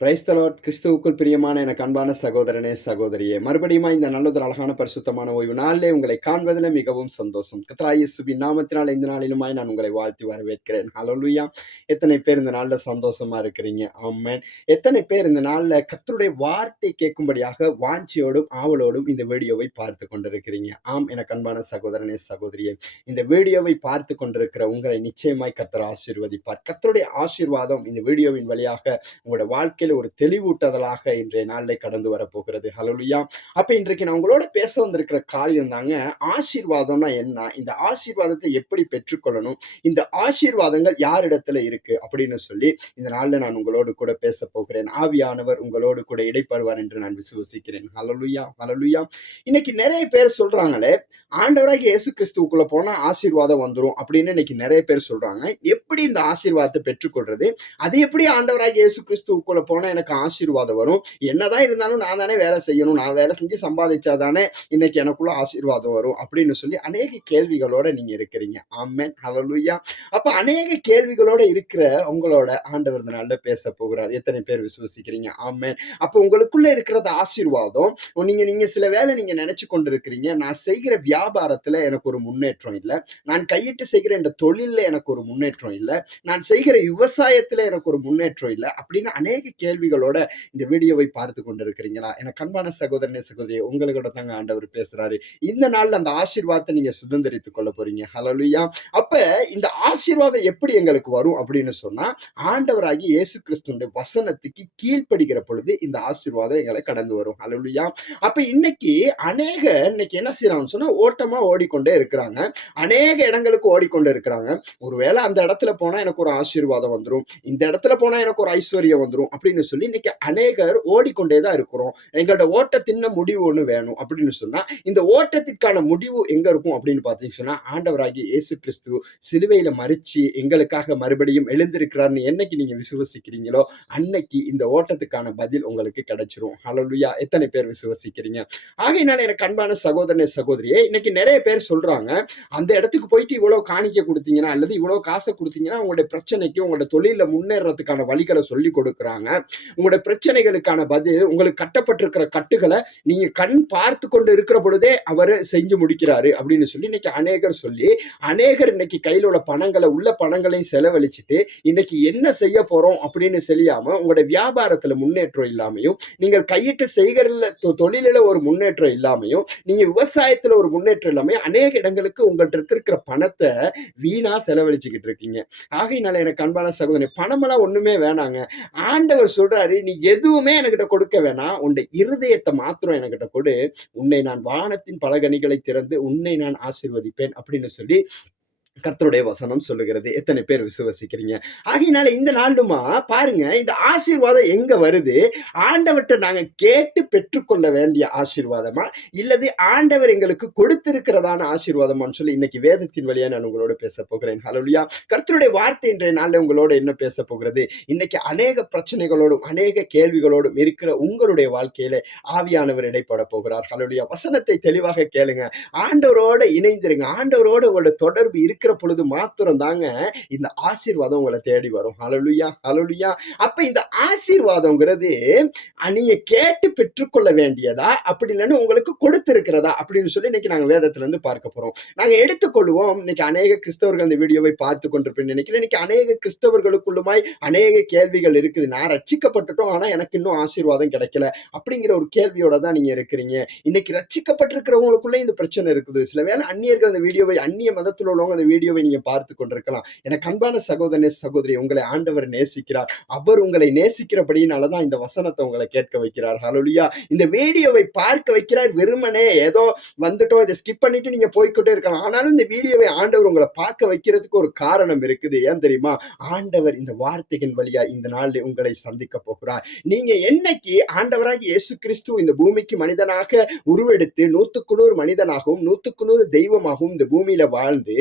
Praise the Lord. கிறிஸ்துவுக்குள் பிரியமான எனக்கு அன்பான சகோதரனே சகோதரியே, மறுபடியும் இந்த நல்லதொரு அழகான பரிசுத்தமான ஓய்வு நாளிலே உங்களை காண்பதில் மிகவும் சந்தோஷம். கர்த்தராகிய இயேசுவின் நாமத்தினால் இந்த நாளிலுமாய் நான் உங்களை வாழ்த்தி வரவேற்கிறேன். ஹல்லேலூயா. எத்தனை பேர் இந்த நாள்ல சந்தோஷமா இருக்கிறீங்க? ஆமென். எத்தனை பேர் இந்த நாள்ல கர்த்தருடைய வார்த்தை கேட்கும்படியாக வாஞ்சியோடும் ஆவலோடும் இந்த வீடியோவை பார்த்து கொண்டிருக்கிறீங்க? ஆம், எனக்கு அன்பான சகோதரனே சகோதரியே, இந்த வீடியோவை பார்த்து கொண்டிருக்கிற உங்களை நிச்சயமாய் கர்த்தர் ஆசீர்வதிப்பார். கர்த்தருடைய ஆசீர்வாதம் இந்த வீடியோவின் வழியாக உங்களோட வாழ்க்கையில ஒரு தெளிவூட்டுதலாக இன்றைய நாளில் கடந்து வரப்போகிறது. ஹல்லேலூயா. அப்ப இன்றைக்கு நான் உங்களோட பேச வந்திருக்கிற காரியம் தாங்க, ஆசீர்வாதம்னா என்ன, இந்த ஆசீர்வாதத்தை எப்படி பெற்றுக்கொள்ளணும், இந்த ஆசீர்வாதங்கள் யாரிடத்துல இருக்கு அப்படின்னு சொல்லி இந்த நாள்ல நான் உங்களோடு கூட பேச போகிறேன். ஆவியானவர் உங்களோடு கூட இடைப்படுவார் என்று நான் விசுவசிக்கிறேன். ஹல்லேலூயா, ஹல்லேலூயா. இன்னைக்கு நிறைய பேர் சொல்றாங்களே, ஆண்டவராகிய இயேசு கிறிஸ்துவுக்குள்ள போனா ஆசீர்வாதம் வந்துரும் அப்படின்னு இன்னைக்கு நிறைய பேர் சொல்றாங்க. எப்படி இந்த ஆசீர்வாதத்தை பெற்றுக்கொள்றது, அது எப்படி ஆண்டவராகிய இயேசு கிறிஸ்துவுக்குள்ள போனா எனக்கு ஆசீர்வாதம் வரும், என்னதான் இருந்தாலும் நான் தானே வேலை செய்யணும், நான் வேலை செஞ்சு சம்பாதிச்சாதானே இன்னைக்கு எனக்குள்ள ஆசீர்வாதம் வரும் அப்படின்னு சொல்லி அநேக கேள்விகளோட நீங்க இருக்கிறீங்க. ஆமென், ஹல்லேலூயா. அப்ப அநேக கேள்விகளோட இருக்கிற உங்களோட ஆண்டவர் இந்த நாள்ல பேச போகிறார். எத்தனை பேர் விசுவசிக்கிறீங்க? ஆமென். அப்ப உங்களுக்குள்ள இருக்கிறது ஆசீர்வாதம். நீங்க சில வேளை நீங்க நினைச்சு கொண்டிருக்கிறீங்க, நான் செய்கிற வியாபாரத்துல எனக்கு ஒரு முன்னேற்றம் இல்லை, நான் கையிட்டு செய்கிற இந்த தொழில்ல எனக்கு ஒரு முன்னேற்றம் இல்லை, நான் செய்கிற விவசாயத்துல எனக்கு ஒரு முன்னேற்றம் இல்லை அப்படின்னு அநேக கேள்விகளோட இந்த வீடியோவை பார்த்து கொண்டிருக்கிறீங்களா? எனக்கு அன்பான சகோதரனே சகோதரி, உங்களோட தாங்க ஆண்டவர் பேசுறாரு. இந்த நாள்ல அந்த ஆசீர்வாதத்தை நீங்க சுதந்திரித்துக் கொள்ள போறீங்க. ஹல்லேலூயா. அப்ப இந்த ஆசீர்வாதம் எப்படி எங்களுக்கு வரும் அப்படின்னு சொன்னா, ஆண்டவராகி இயேசு கிறிஸ்துவின் வசனத்துக்கு கீழ்ப்படுகிற பொழுது இந்த ஆசீர்வாதம் எங்களை கடந்து வரும். ஹல்லேலூயா. அப்ப இன்னைக்கு இன்னைக்கு என்ன செய்யறாங்கன்னு சொன்னா, ஓட்டமா ஓடிக்கொண்டே இருக்கிறாங்க, அநேக இடங்களுக்கு ஓடிக்கொண்டே இருக்கிறாங்க. ஒருவேளை அந்த இடத்துல போனா எனக்கு ஒரு ஆசீர்வாதம் வந்துரும், இந்த இடத்துல போனா எனக்கு ஒரு ஐஸ்வர்யம் வந்துரும் அப்படின்னு சொல்லி இன்னைக்கு அநேகர் ஓடிக்கொண்டேதான் இருக்கிறோம். எங்களோட ஓட்டத்தின் முடிவு ஒண்ணு வேணும் அப்படின்னு சொன்னா, இந்த ஓட்டத்திற்கான முடிவு எங்க இருக்கும் அப்படின்னு பாத்தீங்கன்னா, ஆண்டவராகிய இயேசு கிறிஸ்து சிலுவையில மரிச்சு எங்களுக்காக மறுபடியும் எழுந்திருக்கிறார்னு என்னைக்கு நீங்க விசுவசிக்கிறீங்களோ அன்னைக்கு இந்த ஓட்டத்துக்கான பதில் உங்களுக்கு கிடைச்சிரும். ஹல்லேலூயா. எத்தனை பேர் விசுவசிக்கிறீங்க? ஆகையினால எனக்கு அன்பான சகோதரனே சகோதரியே, இன்னைக்கு நிறைய பேர் சொல்றாங்க, அந்த இடத்துக்கு போயிட்டு இவ்வளவு காணிக்க கொடுத்தீங்கன்னா அல்லது இவ்வளவு காசை கொடுத்தீங்கன்னா உங்களுடைய பிரச்சனைக்கு, உங்களோட தொழில முன்னேறதுக்கான வழிகளை சொல்லி கொடுக்குறாங்க, உங்களோட பிரச்சனைகளுக்கான பதில், உங்களுக்கு கட்டப்பட்டிருக்கிற கட்டுகளை நீங்க கண் பார்த்து கொண்டு இருக்கிற பொழுதே அவர் செஞ்சு முடிக்கிறாரு அப்படின்னு சொல்லி இன்னைக்கு அநேகர் இன்னைக்கு கையில உள்ள பணங்களையும் செலவழிச்சுட்டு இன்னைக்கு என்ன செய்ய போறோம் அப்படின்னு தெரியாம உங்களோட வியாபாரத்துல முன்னேற்றம் இல்லாமையும், நீங்கள் கையிட்டு செய்கிற தொழில ஒரு முன்னேற்றம் இல்லாமையும், நீங்க விவசாயத்துல ஒரு முன்னேற்றம் இல்லாமையும் அநேக இடங்களுக்கு உங்கள்கிட்ட இருக்கிற பணத்தை வீணா செலவழிச்சுக்கிட்டு இருக்கீங்க. ஆகையினால எனக்கு அன்பான சகோதரி, பணமெல்லாம் ஒண்ணுமே வேணாங்க. ஆண்டவர் சொல்றாரு, நீ எதுவுமே என்கிட்ட கொடுக்க வேணாம், உன்னுடைய இருதயத்தை மாத்திரம் என்கிட்ட கொடு, உன்னை நான் வானத்தின் பலகணிகளை திறந்து உன்னை நான் ஆசீர்வதிப்பேன் அப்படின்னு சொல்லி கர்த்தருடைய வசனம் சொல்லுகிறது. எத்தனை பேர் விசுவசிக்கிறீங்க? ஆகையினால இந்த நாளுமா பாருங்க, இந்த ஆசீர்வாதம் எங்க வருது? ஆண்டவர்கிட்ட நாங்க கேட்டு பெற்றுக்கொள்ள வேண்டிய ஆசீர்வாதமா, இல்லது ஆண்டவர் எங்களுக்கு கொடுத்திருக்கிறதான ஆசீர்வாதமான்னு சொல்லி இன்னைக்கு வேதத்தின் வழியா நான் உங்களோட பேச போகிறேன். ஹல்லேலூயா. கர்த்தருடைய வார்த்தை இன்றைய நாள்ல உங்களோட என்ன பேச போகிறது? இன்னைக்கு அநேக பிரச்சனைகளோடும் அநேக கேள்விகளோடும் இருக்கிற உங்களுடைய வாழ்க்கையில ஆவியானவர் இடைப்பட போகிறார். ஹல்லேலூயா. வசனத்தை தெளிவாக கேளுங்க, ஆண்டவரோட இணைந்திருங்க, ஆண்டவரோட உங்களோட தொடர்பு இருக்கிற பொழுது மாத்திரம் தாங்க இந்த ஆசீர்வாதம் உங்களை தேடி வரும். ஹல்லேலூயா, ஹல்லேலூயா. அப்ப இந்த ஆசீர்வாதம்ங்கிறது நீங்க கேட்டு பெற்றுக்கொள்ள வேண்டியதா, அப்படி இல்லைன்னு உங்களுக்கு கொடுத்திருக்கிறதா அப்படின்னு சொல்லி இன்னைக்கு நாங்க வேதத்துல இருந்து பார்க்க போறோம். நாங்க எடுத்துக்கொள்வோம். இன்னைக்கு அநேக கிறிஸ்தவர்கள் இந்த வீடியோவை பார்த்து கொண்டிருப்பேன்னு நினைக்கிறேன். இன்னைக்கு அநேக கிறிஸ்தவர்களுக்குள்ளுமாய் அநேக கேள்விகள் இருக்குது. நான் ரட்சிக்கப்பட்டுட்டோம், ஆனா எனக்கு இன்னும் ஆசீர்வாதம் கிடைக்கல அப்படிங்கிற ஒரு கேள்வியோட தான் நீங்க இருக்கிறீங்க. இன்னைக்கு ரட்சிக்கப்பட்டிருக்கிறவங்களுக்குள்ள இந்த பிரச்சனை இருக்குது. சில வேளை அந்நியர்கள் அந்த வீடியோவை, அந்நிய மதத்தில் உள்ளவங்க அந்த வீடியோவை நீங்க பார்த்து கொண்டிருக்கலாம். எனக்கு அன்பான சகோதரனே சகோதரி, உங்களை ஆண்டவர் நேசிக்கிறார். அவர் உங்களை நேசிக்கிறபடியினாலதான் இந்த வசனத்தை உங்களை கேட்க வைக்கிறார். ஹல்லேலூயா. இந்த வீடியோவை பார்க்க வைக்கிறார். வெறுமனே ஏதோ வந்துட்டோம், இதை ஸ்கிப் பண்ணிட்டு நீங்க போய்கிட்டே இருக்கலாம். ஆனாலும் இந்த வீடியோவை ஆண்டவர் உங்களை பார்க்க வைக்கிறதுக்கு ஒரு காரணம் இருக்குது. ஏன் தெரியுமா? ஆண்டவர் இந்த வார்த்தையின் வழியா இந்த நாளில் உங்களை சந்திக்க போகிறார். நீங்க என்னைக்கு ஆண்டவராகிய இயேசு கிறிஸ்து இந்த பூமிக்கு மனிதனாக உருவெடுத்து 100க்கு 100 மனிதனாகவும் 100க்கு 100 தெய்வமாகவும் இந்த பூமியில வாழ்ந்து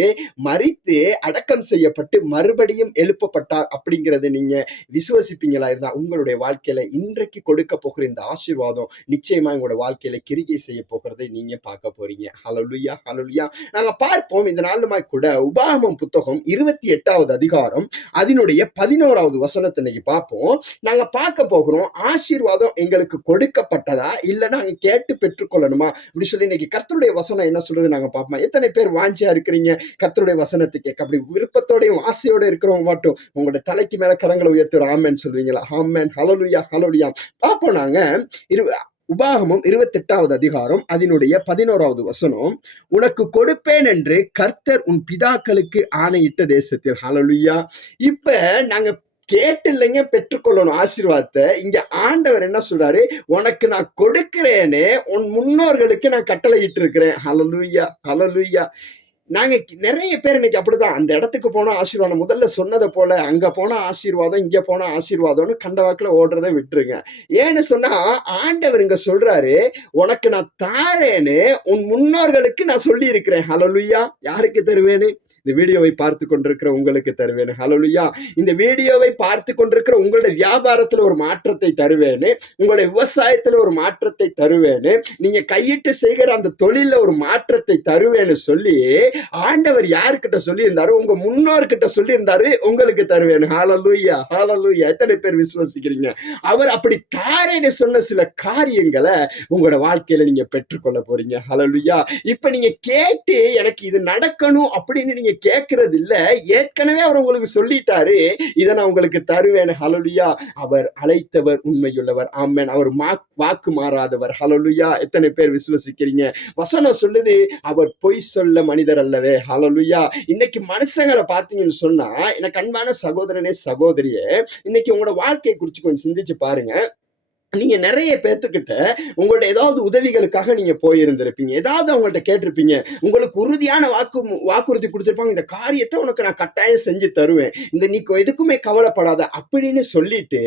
மரித்து அடக்கம் செய்யப்பட்டு மறுபடியும் எழுப்பப்பட்டார் அப்படிங்கறத நீங்க விசுவசிப்பீங்களா இருந்தா உங்களுடைய வாழ்க்கையில இன்றைக்கு கொடுக்க போகிற இந்த ஆசீர்வாதம் நிச்சயமா உங்களோட வாழ்க்கையில கிரிகை செய்ய போகிறதை நீங்க பார்க்க போறீங்க. ஹல்லேலூயா, ஹல்லேலூயா. நாங்க பார்ப்போம் இந்த நாளுமாய் கூட உபாகமம் புத்தகம் 28வது அதிகாரம் அதனுடைய 11வது வசனத்தை இன்னைக்கு பார்ப்போம். நாங்க பார்க்க போகிறோம் ஆசீர்வாதம் எங்களுக்கு கொடுக்கப்பட்டதா இல்ல நாங்க கேட்டு பெற்றுக்கொள்ளணுமா அப்படி சொல்லி இன்னைக்கு கர்த்தருடைய வசனம் என்ன சொல்றது நாங்க பார்ப்போம். எத்தனை பேர் வாஞ்சியா இருக்கிறீங்க கர்த்தருடைய வசனத்தை கேட்க? அப்படி விருப்பத்தோடையும் ஆசையோட இருக்கிறவங்க மட்டும் உங்களோட தலைக்கு மேல கரங்களை உயர்த்தி ஒரு ஆமென் சொல்வீங்களா? ஆமென், ஹல்லேலூயா, ஹல்லேலூயா. பார்ப்போம் நாங்க உபாகமம் 28வது அதிகாரம் அதனுடைய 11வது வசனம். உனக்கு கொடுப்பேன் என்று கர்த்தர் உன் பிதாக்களுக்கு ஆணையிட்ட தேசத்தில். ஹல்லேலூயா. இப்ப நாங்க கேட்டு இல்லைங்க பெற்றுக்கொள்ளணும் ஆசீர்வாதத்தை. இங்க ஆண்டவர் என்ன சொல்றாரு? உனக்கு நான் கொடுக்கிறேனே உன் முன்னோர்களுக்கு நான் கட்டளையிட்டு இருக்கிறேன். ஹல்லேலூயா, ஹல்லேலூயா. நாங்க நிறைய பேர் இன்னைக்கு அப்படிதான் அந்த இடத்துக்கு போனா ஆசீர்வாதம் முதல்ல சொன்னதை போல அங்க போனா ஆசீர்வாதம் இங்க போனா ஆசீர்வாதம்னு கண்ட வாக்குல ஓடுறதை விட்டுருங்க. ஏன்னு சொன்னா ஆண்டவர் இங்க சொல்றாரு, உனக்கு நான் தாரேன்னு உன் முன்னோர்களுக்கு நான் சொல்லி இருக்கிறேன். ஹல்லேலூயா. யாருக்கு தருவேன்னு? இந்த வீடியோவை பார்த்து கொண்டிருக்கிற உங்களுக்கு தருவேன்னு. ஹல்லேலூயா. இந்த வீடியோவை பார்த்து கொண்டிருக்கிற உங்களுடைய வியாபாரத்துல ஒரு மாற்றத்தை தருவேன்னு, உங்களுடைய விவசாயத்துல ஒரு மாற்றத்தை தருவேன்னு, நீங்க கையிட்டு செய்கிற அந்த தொழில ஒரு மாற்றத்தை தருவேன்னு சொல்லி ஆண்டவர் யாருக்கிட்ட சொல்லி இருந்தாரு? உங்க முன்னோர்கிட்ட சொல்லி இருந்தாரு, உங்களுக்கு தருவேன். ஹல்லேலூயா, ஹல்லேலூயா. எத்தனை பேர் விசுவாசிக்கிறீங்க? அவர் அப்படி தாரேன்னு சொன்ன சில காரியங்களை உங்களோட வாழ்க்கையில நீங்க பெற்றுக்கொள்ள போறீங்க. ஹல்லேலூயா. இப்ப நீங்க கேட்டு எனக்கு இது நடக்கணும் அப்படின்னு நீங்க கேட்கறது இல்ல, ஏற்கனவே அவர் உங்களுக்கு சொல்லிட்டாரு, இதை நான் உங்களுக்கு தருவேன். ஹல்லேலூயா. அவர் அழைத்தவர் உண்மையுள்ளவர். ஆமென். அவர் வாக்கு மாறாதவர். ஹல்லேலூயா. எத்தனை பேர் விசுவாசிக்கிறீங்க? வசனம் சொல்லுது, அவர் பொய் சொல்ல மனிதர் அல்லவே. ஹல்லேலூயா. இன்னைக்கு மனுஷங்களை பாத்தீங்கன்னு சொன்னா எனக்கு அன்பான சகோதரனே சகோதரியே, இன்னைக்கு உங்களோட வாழ்க்கையை குறிச்சு கொஞ்சம் சிந்திச்சு பாருங்க. நீங்க நிறைய பேத்துக்கிட்ட உங்களோட ஏதாவது உதவிகளுக்காக நீங்க போயிருந்திருப்பீங்க, ஏதாவது அவங்கள்ட்ட கேட்டிருப்பீங்க, உங்களுக்கு உறுதியான வாக்குறுதி கொடுத்திருப்பாங்க, இந்த காரியத்தை உனக்கு நான் கட்டாயம் செஞ்சு தருவேன், இந்த நீ எதுக்குமே கவலைப்படாத அப்படின்னு சொல்லிட்டு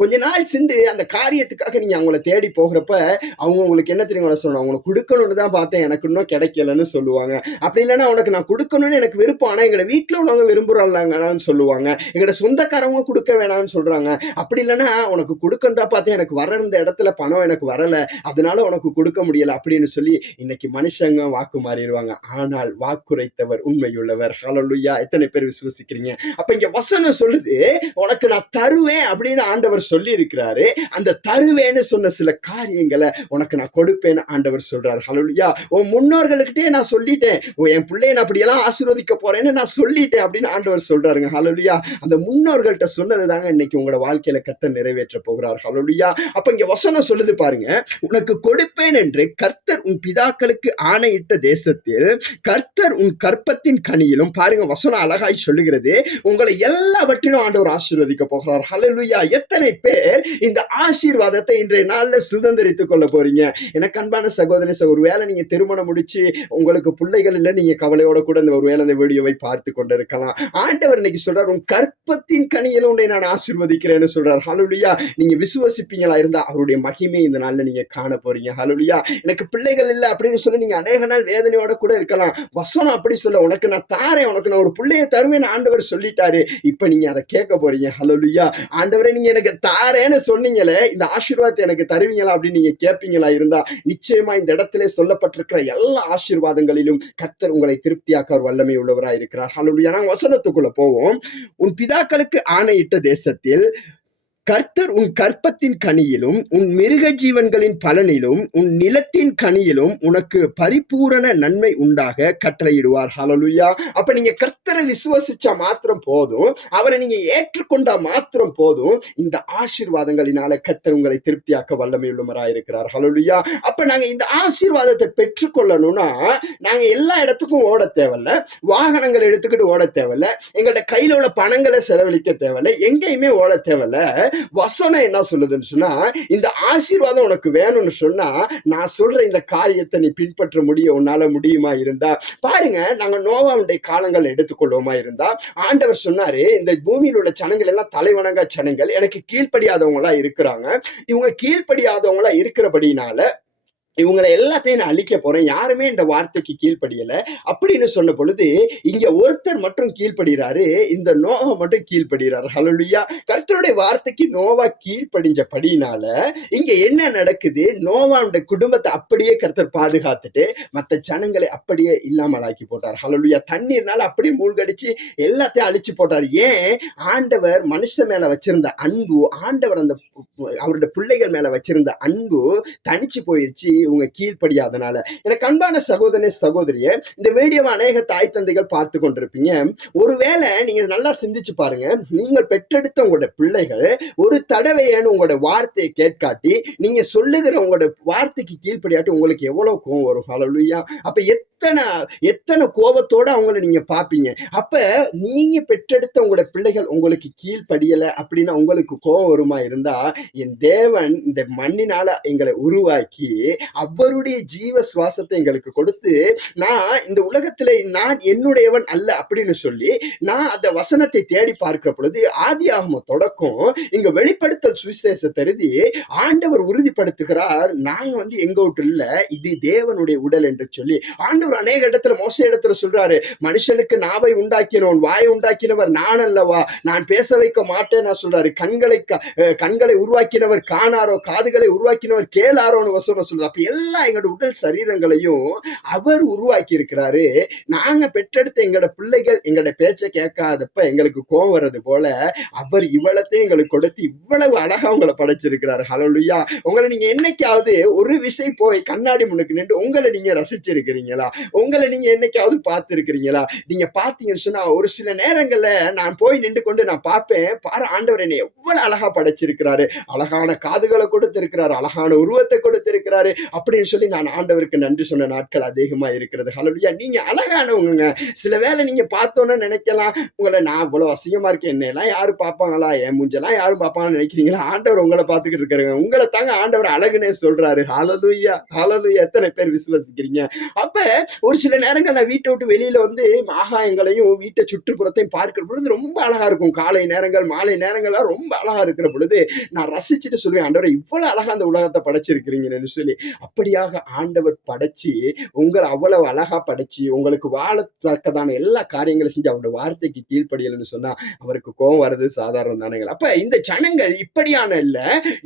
கொஞ்ச நாள் சென்று அந்த காரியத்துக்காக நீங்க அவங்கள தேடி போகிறப்ப அவங்க உங்களுக்கு என்ன தெரியுமா சொல்லணும்? அவங்களுக்கு கொடுக்கணும்னு தான் பார்த்தேன், எனக்கு இன்னும் கிடைக்கலன்னு சொல்லுவாங்க. அப்படி இல்லைன்னா உனக்கு நான் கொடுக்கணும்னு எனக்கு விருப்பம், ஆனா எங்களோட வீட்டுல உள்ளவங்க விரும்புறாங்கன்னு சொல்லுவாங்க, எங்களோட சொந்தக்காரவங்க கொடுக்க வேணாம்னு சொல்றாங்க. அப்படி இல்லைன்னா உனக்கு கொடுக்கணும் தான் பார்த்தேன், எனக்கு வர இந்த இடத்துல பணம் எனக்கு வரல, அதனால உனக்கு கொடுக்க முடியல அப்படின்னு சொல்லி இன்னைக்கு மனுஷங்க வாக்கு மாறிடுவாங்க. ஆனால் வாக்குரைத்தவர் உண்மையுள்ளவர். ஹல்லேலூயா. எத்தனை பேர் விசுவாசிக்கிறீங்க? அப்ப இங்க வசனம் சொல்லுது, உனக்கு நான் தருவேன் அப்படின்னு ஆண்டவர் சொல்லி இருக்கிறாரு. அந்த தருவேன்னு சொன்ன சில காரியங்களை உனக்கு நான் கொடுப்பேன்னு ஆண்டவர் சொல்றாரு. ஹல்லேலூயா. உன் முன்னோர்களுக்கிட்டே நான் சொல்லிட்டேன், என் பிள்ளைய நான் அப்படியெல்லாம் ஆசீர்வதிக்க போறேன்னு நான் சொல்லிட்டேன் அப்படின்னு ஆண்டவர் சொல்றாருங்க. ஹல்லேலூயா. அந்த முன்னோர்கள்ட்ட சொன்னது தாங்க இன்னைக்கு உங்களோட வாழ்க்கையில கர்த்தர் நிறைவேற்ற போகிறார். ஹல்லேலூயா. அப்ப இங்க வசனம் சொல்லுது பாருங்க, உனக்கு கொடுப்பேன் என்று கர்த்தர் உன் பிதாக்களுக்கு ஆணையிட்ட தேசத்தில் கர்த்தர் உன் கற்பத்தின் கனியிலும், பாருங்க வசனம் அழகாய் சொல்லுகிறது, உங்களை எல்லாவற்றிலும் ஆண்டவர் ஆசீர்வதிக்க போகிறார். ஹல்லேலூயா. எத்தனை பேர் இந்த ஆசீர்வாதத்தை இன்றைய நாள்ல சுதந்திரித்துக் கொள்ள போறீங்க? எனக்கு அன்பான சகோதரி, ஒருவேளை நீங்க திருமணம் முடிச்சு உங்களுக்கு பிள்ளைகள் இல்ல, நீங்க கவலையோட கூட இந்த ஒருவேளை இந்த வீடியோவை பார்த்து கொண்டிருக்கலாம். ஆண்டவர் இன்னைக்கு சொல்றார், உன் கற்பத்தின் கனியிலும் உன்னை நான் ஆசீர்வதிக்கிறேன்னு சொல்றார். ஹல்லேலூயா. நீங்க விசுவாசிப்பீங்களா இருந்தா அவருடைய மகிமை இந்த நாள்ல நீங்க காண போறீங்க. ஹல்லேலூயா. எனக்கு பிள்ளைகள் இல்ல அப்படின்னு சொல்லி நீங்க அநேக நாள் வேதனையோட கூட இருக்கலாம். வசனம் அப்படி சொல்ல, உனக்கு நான் தாரேன், உனக்கு நான் ஒரு பிள்ளையை தருவேன் ஆண்டவர் சொல்லிட்டாரு. இப்ப நீங்க அதை கேட்க போறீங்க. ஹல்லேலூயா. ஆண்டவரே நீங்க எனக்கு தாரேன்னு சொன்னீங்களே, இந்த ஆசீர்வாதத்தை எனக்கு தருவீங்களா அப்படின்னு நீங்க கேட்பீங்களா இருந்தா நிச்சயமா இந்த இடத்திலே சொல்லப்பட்டிருக்கிற எல்லா ஆசீர்வாதங்களிலும் கர்த்தர் உங்களை திருப்தியாக்க ஒரு வல்லமை உள்ளவராய் இருக்கிறார். ஹல்லேலூயா. நாங்க வசனத்துக்குள்ள போவோம். உன் பிதாக்களுக்கு ஆணையிட்ட தேசத்தில் கர்த்தர் உன் கற்பத்தின் கனியிலும் உன் மிருக ஜீவன்களின் பலனிலும் உன் நிலத்தின் கனியிலும் உனக்கு பரிபூரண நன்மை உண்டாக கட்டளையிடுவார். ஹல்லேலூயா. அப்ப நீங்க கர்த்தரை விசுவாசிச்சா மாத்திரம் போதும், அவரை நீங்க ஏற்றுக்கொண்டா மாத்திரம் போதும், இந்த ஆசீர்வாதங்களினால கர்த்தர் உங்களை திருப்தியாக்க வல்லமை உள்ளவராயிருக்கிறார். ஹல்லேலூயா. அப்ப நாங்க இந்த ஆசீர்வாதத்தை பெற்றுக்கொள்ளணும்னா நாங்க எல்லா இடத்துக்கும் ஓட தேவையில்ல, வாகனங்கள் எடுத்துக்கிட்டு ஓட தேவையில்ல, எங்கள்ட்ட கையில உள்ள பணங்களை செலவழிக்க தேவையில்ல, எங்கேயுமே ஓட தேவையில்ல. வசனம் என்ன சொல்லுதுன்னு சொன்னா, இந்த ஆசீர்வாதம் உனக்கு வேணும்னு சொன்னா நான் சொல்ற இந்த காரியத்தை நீ பின்பற்ற உன்னால முடியுமா இருந்தா பாருங்க. நாங்க நோவாவுடைய காலங்கள் எடுத்துக்கொள்வோமா இருந்தா ஆண்டவர் சொன்னாரு, இந்த பூமியில் உள்ள ஜனங்கள் எல்லாம் தலைவணங்கா ஜனங்கள், எனக்கு கீழ்ப்படியாதவங்களா இருக்கிறாங்க, இவங்க கீழ்ப்படியாதவங்களா இருக்கிறபடினால இவங்களை எல்லாத்தையும் நான் அழிக்க போறேன், யாருமே இந்த வார்த்தைக்கு கீழ்ப்படியல அப்படின்னு சொன்ன பொழுது, இங்க ஒருத்தர் மட்டும் கீழ்ப்படுகிறாரு, இந்த நோவா மட்டும் கீழ்ப்படுகிறார். ஹல்லேலூயா. கர்த்தருடைய வார்த்தைக்கு நோவா கீழ்ப்படிஞ்சபடியினால இங்க என்ன நடக்குது, நோவாவுடைய குடும்பத்தை அப்படியே கர்த்தர் பாதுகாத்துட்டு மத்த ஜனங்களை அப்படியே இல்லாமல் ஆக்கி போட்டார். ஹல்லேலூயா. தண்ணீர்னால அப்படியே மூழ்கடிச்சு எல்லாத்தையும் அழிச்சு போட்டார். ஏன்? ஆண்டவர் மனுஷன் மேல வச்சிருந்த அன்பு, ஆண்டவர் அந்த அவருடைய பிள்ளைகள் மேல வச்சிருந்த அன்பு தனிச்சு போயிடுச்சு, இவங்க கீழ்ப்படியாதனால. எனக்கு அன்பான சகோதரனே சகோதரியே, இந்த வீடியோவை அநேக தாய் தந்தைகள் பார்த்து கொண்டிருப்பீங்க. ஒருவேளை நீங்க நல்லா சிந்திச்சு பாருங்க, நீங்கள் பெற்றெடுத்த உங்களோட பிள்ளைகள் ஒரு தடவையான உங்களோட வார்த்தையை கேட்காட்டி, நீங்க சொல்லுகிற உங்களோட வார்த்தைக்கு கீழ்ப்படியாட்டி உங்களுக்கு எவ்வளவு கோவம் வரும். ஹல்லேலூயா. அப்ப எத்தனை கோபத்தோட அவங்கள நீங்க பாப்பீங்க. அப்ப நீங்க பெற்றெடுத்த உங்களோட பிள்ளைகள் உங்களுக்கு கீழ்ப்படியல அப்படின்னா உங்களுக்கு கோபம் வருமா இருந்தா, என் தேவன் இந்த மண்ணினால எங்களை உருவாக்கி அவருடைய ஜீவ சுவாசத்தை எங்களுக்கு கொடுத்து, நான் இந்த உலகத்துல நான் என்னுடையவன் அல்ல அப்படின்னு சொல்லி நான் அந்த வசனத்தை தேடி பார்க்கிற பொழுது, ஆதியாகமம் தொடக்கம் இங்க வெளிப்படுத்தல் சுவிசேஷத்தை எழுதி ஆண்டவர் உறுதிப்படுத்துகிறார், நாங்க எங்க வீட்டு இல்ல, இது தேவனுடைய உடல் என்று சொல்லி. ஆண்டவர் அநேக இடத்துல மோச இடத்துல சொல்றாரு, மனுஷனுக்கு நாவை உண்டாக்கினவன் வாயை உண்டாக்கினவர் நான் அல்லவா, நான் பேச வைக்க மாட்டேன் சொல்றாரு. கண்களை உருவாக்கினவர் காணாரோ, காதுகளை உருவாக்கினவர் கேளாரோன்னு வசனம் சொல்றாரு. அப்ப எல்லா எங்களோட உடல் சரீரங்களையும் அவர் உருவாக்கி இருக்கிறாரு. நாங்க பெற்றெடுத்த எங்களோட பிள்ளைகள் எங்களோட பேச்சை கேட்காதப்ப எங்களுக்கு கோபம் வர்றது போல அவர் இவ்வளத்தையும் எங்களுக்கு கொடுத்து இவ்வளவு அழகா உங்களை படைச்சிருக்கிறாரு. ஹல்லேலூயா. உங்களை நீங்க என்னைக்காவது ஒரு விசை போய் கண்ணாடி முன்னுக்கு நின்று உங்களை நீங்க ரசிச்சிருக்கிறீங்களா? உங்களை நீங்க என்னைக்காவது பார்த்து இருக்கிறீங்களா? நீங்க பாத்தீங்கன்னு சொன்னா ஒரு சில நேரங்கள்ல நான் போய் நின்று கொண்டு நான் பார்ப்பேன், பாரு ஆண்டவர் என்னை எவ்வளவு அழகா படைச்சிருக்கிறாரு, அழகான காதுகளை கொடுத்திருக்கிறாரு, அழகான உருவத்தை கொடுத்திருக்கிறாரு அப்படின்னு சொல்லி நான் ஆண்டவருக்கு நன்றி சொன்ன நாட்கள் அதிகமா இருக்கிறது. ஹல்லேலூயா. நீங்க அழகானவங்க. சில வேளை நீங்க பார்த்தோன்னு நினைக்கலாம், உங்களை நான் இவ்வளவு அசிங்கமா இருக்கேன், என்ன எல்லாம் யாரு பார்ப்பாங்களா, என் மூஞ்செல்லாம் யாரும் பார்ப்பாங்கன்னு நினைக்கிறீங்களா? ஆண்டவர் உங்களை பார்த்துக்கிட்டு இருக்காருங்க. உங்களை தாங்க ஆண்டவர் அழகுனே சொல்றாரு. ஹல்லேலூயா. ஹல்லேலூயா. எத்தனை பேர் விசுவாசிக்கிறீங்க? அப்ப ஒரு சில நேரங்கள் நான் வீட்டை விட்டு வெளியில ஆகாயங்களையும் வீட்டை சுற்றுப்புறத்தையும் பார்க்கிற பொழுது ரொம்ப அழகா இருக்கும். காலை நேரங்கள் மாலை நேரங்கள்லாம் ரொம்ப அழகா இருக்கிற பொழுது நான் ரசிச்சுட்டு சொல்லுவேன், ஆண்டவரை இவ்வளவு அழகா அந்த உலகத்தை படைச்சிருக்கிறீங்கன்னு சொல்லி. அப்படியாக ஆண்டவர் படைச்சு உங்களை அவ்வளவு அழகா படைச்சு உங்களுக்கு வாழத்தக்கதான எல்லா காரியங்களும் செஞ்சு அவருடைய வார்த்தைக்கு கீழ்ப்படியலன்னு சொன்னா அவருக்கு கோபம் வர்றது சாதாரண தானங்கள். அப்ப இந்த ஜனங்கள் இப்படியான இல்ல,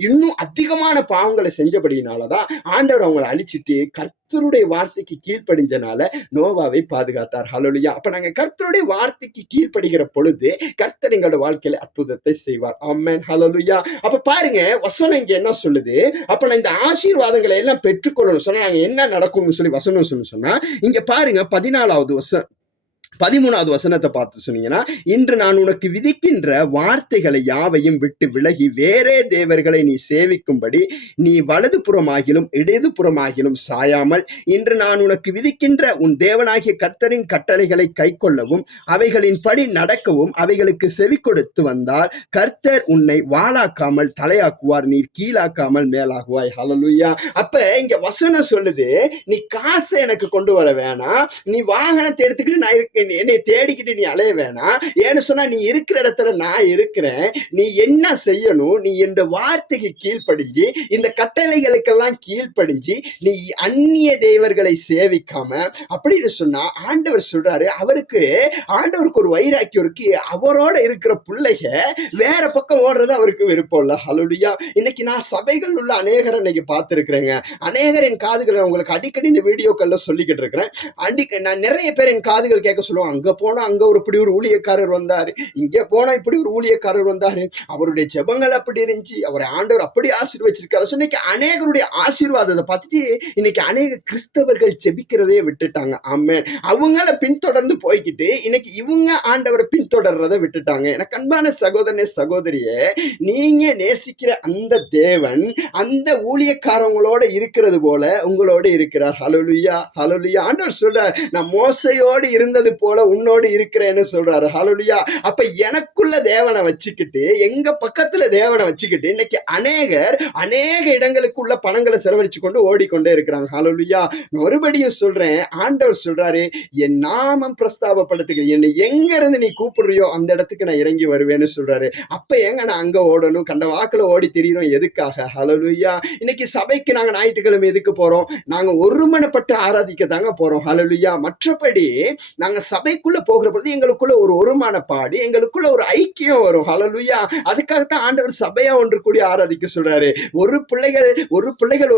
இன்னும் அதிகமான பாவங்களை செஞ்சபடியினாலதான் ஆண்டவர் அவங்களை அழிச்சிட்டு கர்த்தருடைய வார்த்தைக்கு கீழ்ப்படிஞ்சனால நோவாவை பாதுகாத்தார். ஹல்லேலூயா. அப்ப நாங்க கர்த்தருடைய வார்த்தைக்கு கீழ்ப்படுகிற பொழுது கர்த்தர் எங்களோட வாழ்க்கையில அற்புதத்தை செய்வார். ஆமென். ஹல்லேலூயா. அப்ப பாருங்க வசனம் இங்க என்ன சொல்லுது, அப்ப நான் இந்த ஆசீர்வாதங்களை எல்லாம் பெற்றுக்கொள்ளணும் சொன்னா நாங்க என்ன நடக்கும்னு சொல்லி வசனம் சொன்னா இங்க பாருங்க 13வது வசனத்தை பார்த்து சொன்னீங்கன்னா, இன்று நான் உனக்கு விதிக்கின்ற வார்த்தைகளை யாவையும் விட்டு விலகி வேறே தேவர்களை நீ சேவிக்கும்படி நீ வலது புறமாகிலும் இடது புறமாகிலும் சாயாமல் இன்று நான் உனக்கு விதிக்கின்ற உன் தேவனாகிய கர்த்தரின் கட்டளைகளை கைக்கொள்ளவும் அவைகளின் படி நடக்கவும் அவைகளுக்கு செவி கொடுத்து வந்தால் கர்த்தர் உன்னை வாளாக்காமல் தலையாக்குவார், நீர் கீழாக்காமல் மேலாகுவாய். ஹல்லேலூயா. அப்ப இங்க வசனம் சொல்லுது, நீ காசை எனக்கு கொண்டு வர வேணாம், நீ வாகனத்தை எடுத்துக்கிட்டு நான் இருக்கேன், என்னை தேடிக்கிட்டு நீ அலைய வேணாம், ஏன்னு சொன்னா நீ இருக்கிற இடத்துல நான் இருக்கிறேன், நீ என்ன செய்யணும், நீ இந்த வார்த்தைக்கு கீழ்ப்படிஞ்சு இந்த கட்டளைகளுக்கெல்லாம் கீழ்ப்படிஞ்சு நீ அந்நிய தேவர்களை சேவிக்காம அப்படின்னு சொன்னா ஆண்டவர் சொல்றாரு. ஆண்டவருக்கு ஒரு வைராக்கியம் இருக்கு, அவரோட இருக்கிற பிள்ளைக வேற பக்கம் ஓடுறது அவருக்கு விருப்பம் இல்ல. ஹல்லேலூயா. இன்னைக்கு நான் சபைகள் உள்ள அநேகரை இன்னைக்கு பார்த்திருக்கிறேங்க. அநேகரின் காதுகளை உங்களுக்கு அடிக்கடி இந்த வீடியோக்கள்ல சொல்லிக்கிட்டு இருக்கிறேன். நான் நிறைய பேர் என் காதுகள் கேட்க சொல்லுவாங்க, அங்க போனா அங்க இப்படி ஒரு ஊழியக்காரர் வந்தாரு, இங்க போனா இப்படி ஒரு ஊழியக்காரர் வந்தாரு, அவருடைய ஜெபங்கள் அப்படி இருந்துச்சு, அவரை ஆண்டவர் அப்படி ஆசீர்வச்சிருக்காரு. இன்னைக்கு அநேகருடைய ஆசீர்வாதத்தை பார்த்துட்டு இன்னைக்கு அநேக கிறிஸ்தவர்கள் ஜெபிக்கிறதே விட்டுட்டாங்க. ஆமென். அவங்கள பின்தொடர்ந்து போய்கிட்டு இன்னைக்கு இவங்க ஆண்டவரை பின்தொடர்றதை விட்டுட்டாங்க. எனக்கு அன்பான சகோதரனே சகோதரியே, நீங்க நேசிக்கிற அந்த தேவன் அந்த ஊழியக்காரங்களோட இருக்கிறது போல உங்களோட இருக்கிறார். ஹல்லேலூயா. ஹல்லேலூயா. ஆண்டவர் சொல்றார், நான் மோசையோடு இருந்தது போல உன்னோடு இருக்கிறேன்னு சொல்றாரு. ஹல்லேலூயா. அப்ப எனக்குள்ள தேவனை வச்சுக்கிட்டு, எங்க பக்கத்துல தேவனை வச்சுக்கிட்டு இன்னைக்கு அநேக இடங்களுக்குள்ள பணங்களை செலவழிச்சு கொண்டு ஓடிக்கொண்டே இருக்கிறாங்க. ஹல்லேலூயா. மறுபடியும் சொல்றேன், ஆண்டவர் சொல்றாரு, என் நாமம் பிரஸ்தாபப்படுத்துகிற என்னை எங்க இருந்து நீ கூப்பிடுறியோ அந்த இடத்துக்கு நான் இறங்கி வருவேன்னு சொல்றாரு. அப்ப ஏங்க நான் அங்க ஓடணும்? கண்ட வாக்குல ஓடி திரியிறோம் எதுக்காக? ஹல்லேலூயா. இன்னைக்கு சபைக்கு நாங்க ஞாயிற்றுக்கிழமை எதுக்கு போறோம்? நாங்க ஒருமனப்பட்டு ஆராதிக்க தாங்க போறோம். ஹல்லேலூயா. மற்றபடி நாங்க சபைக்குள்ள போகிற பொழுது எங்களுக்குள்ள ஒரு ஒருமனப்பாடு, எங்களுக்குள்ள ஒரு ஐக்கியம் வரும். ஹல்லேலூயா. அதுக்காகத்தான் ஆண்டவர் சபையா ஒன்று கூடி ஆராதிக்க சொல்றாரு. ஒரு பிள்ளைகள்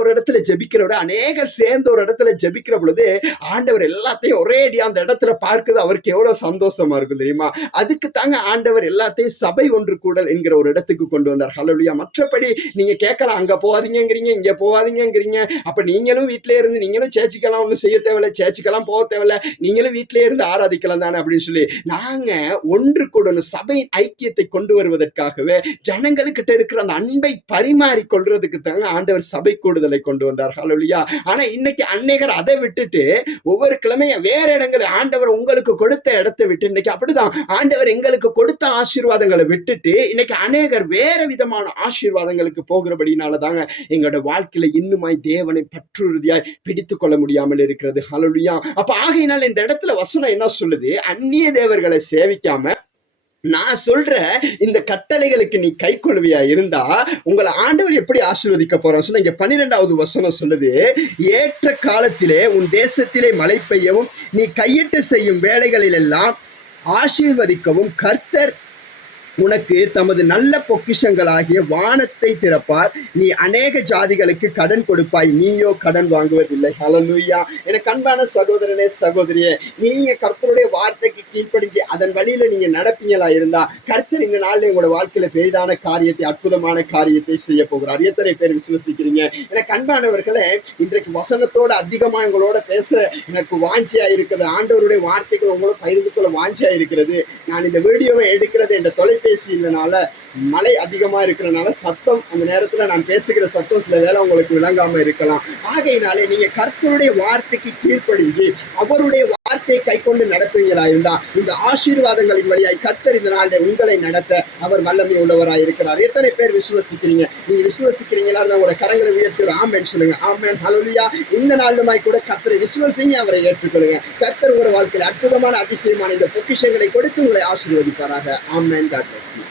ஒரு இடத்துல ஜெபிக்கிற விட அநேகர் சேர்ந்து ஒரு இடத்துல ஜெபிக்கிற பொழுது ஆண்டவர் எல்லாத்தையும் ஒரே அடியா அந்த இடத்துல பார்க்குது. அவருக்கு எவ்வளவு சந்தோஷமா இருக்கும் தெரியுமா? அதுக்கு தாங்க ஆண்டவர் எல்லாத்தையும் சபை ஒன்று கூடல் என்கிற ஒரு இடத்துக்கு கொண்டு வந்தார். ஹல்லேலூயா. மற்றபடி நீங்க கேட்கலாம், அங்க போகாதீங்கிறீங்க, இங்க போகாதீங்கிறீங்க. அப்ப நீங்களும் வீட்டிலே இருந்து நீங்களும் சேர்ச்சிக்கலாம் ஒன்றும் செய்ய தேவையில்லை, சேர்ச்சிக்கலாம் போக தேவையில்லை, நீங்களும் வீட்டிலே இருந்து ஆராதிக்கலாம் தானே அப்படின்னு சொல்லி நாங்க ஒன்று கூடணும். சபையின் ஐக்கியத்தை கொண்டு வருவதற்காகவே ஜனங்களுக்கிட்ட இருக்கிற அந்த அன்பை பரிமாறி கொள்றதுக்கு தாங்க ஆண்டவர் சபை கூடுதலை கொண்டு வந்தார். ஹல்லேலூயா. ஆனா இன்னைக்கு அநேகர் அதை விட்டுட்டு ஒவ்வொரு கிழமையும் வேற இடங்கள் ஆண்டவர் உங்களுக்கு கொடுத்த இடத்தை விட்டு இன்னைக்கு அப்படிதான் ஆண்டவர் எங்களுக்கு கொடுத்த ஆசீர்வாதங்களை விட்டுட்டு இன்னைக்கு அநேகர் வேற விதமான ஆசீர்வாதங்களுக்கு போகிறபடினாலதாங்க எங்களோட வாழ்க்கையில இன்னுமாய் தேவனை பற்றுறுதியாய் பிடித்துக் கொள்ள முடியாமல் இருக்கிறது. ஹல்லேலூயா. அப்ப ஆகையினால் இந்த இடத்துல வசனம் என்ன சொல்லுது? அந்நிய தேவர்களை சேவிக்காம நான் சொல்ற இந்த கட்டளைகளுக்கு நீ கை கொள்வியா இருந்தா உங்களை ஆண்டவர் எப்படி ஆசீர்வதிக்க போறான்னு சொன்னா, இங்க 12வது வசனம் சொல்லுது, ஏற்ற காலத்திலே உன் தேசத்திலே மழை பெய்யவும் நீ கையிட்டு செய்யும் வேலைகளில் எல்லாம் ஆசீர்வதிக்கவும் கர்த்தர் உனக்கு தமது நல்ல பொக்கிஷங்களாகிய வானத்தை திறப்பார். நீ அநேக ஜாதிகளுக்கு கடன் கொடுப்பாய், நீயோ கடன் வாங்குவதில்லை. ஹல்லேலூயா. எனக்கு அன்பான சகோதரனே சகோதரியே, நீங்க கர்த்தருடைய வார்த்தைக்கு கீழ்ப்படிஞ்சு அதன் வழியில நீங்க நடப்பீங்களா இருந்தா கர்த்தர் இந்த நாள்ல உங்களோட வாழ்க்கையில பெரிதான காரியத்தை, அற்புதமான காரியத்தை செய்ய போகிறார். எத்தனை பேர் விசுவசிக்கிறீங்க? எனக்கு அன்பானவர்களே, இன்றைக்கு வசனத்தோட அதிகமா உங்களோட பேச எனக்கு வாஞ்சியா இருக்கிறது. ஆண்டவருடைய வார்த்தைகள் உங்களோட பகிர்ந்து கொள்ள வாஞ்சியா இருக்கிறது. நான் இந்த வீடியோவை எடுக்கிறது என்ற தொலைபேசியினால மழை அதிகமா இருக்கிறனால சத்தம், அந்த நேரத்துல நான் பேசுகிற சத்தம் சில வேளை உங்களுக்கு விளங்காம இருக்கலாம். ஆகையினாலே நீங்க கர்த்தருடைய வார்த்தைக்கு கீழ்ப்படிஞ்சு அவருடைய வார்த்தையை கை கொண்டு நடப்பீங்களா இருந்தா இந்த ஆசீர்வாதங்களின் வழியாய் கர்த்தர் இந்த நாளில் உங்களை நடத்த அவர் வல்லமை உள்ளவராய் இருக்கிறார். எத்தனை பேர் விசுவசிக்கிறீங்க? நீங்க விசுவசிக்கிறீங்களா? உங்களோட கரங்களை உயர்த்தி ஆமென் சொல்லுங்க. ஆமென். ஹல்லேலூயா. இந்த நாளுமாய் கூட கர்த்தரை விசுவசிங்க, அவரை ஏற்றுக்கொள்ளுங்க. கர்த்தர் உங்களோட வாழ்க்கையில் அற்புதமான அதிசயமான இந்த பொக்கிஷங்களை கொடுத்து உங்களை ஆசீர்வதிப்பாராக. ஆமென். God bless you.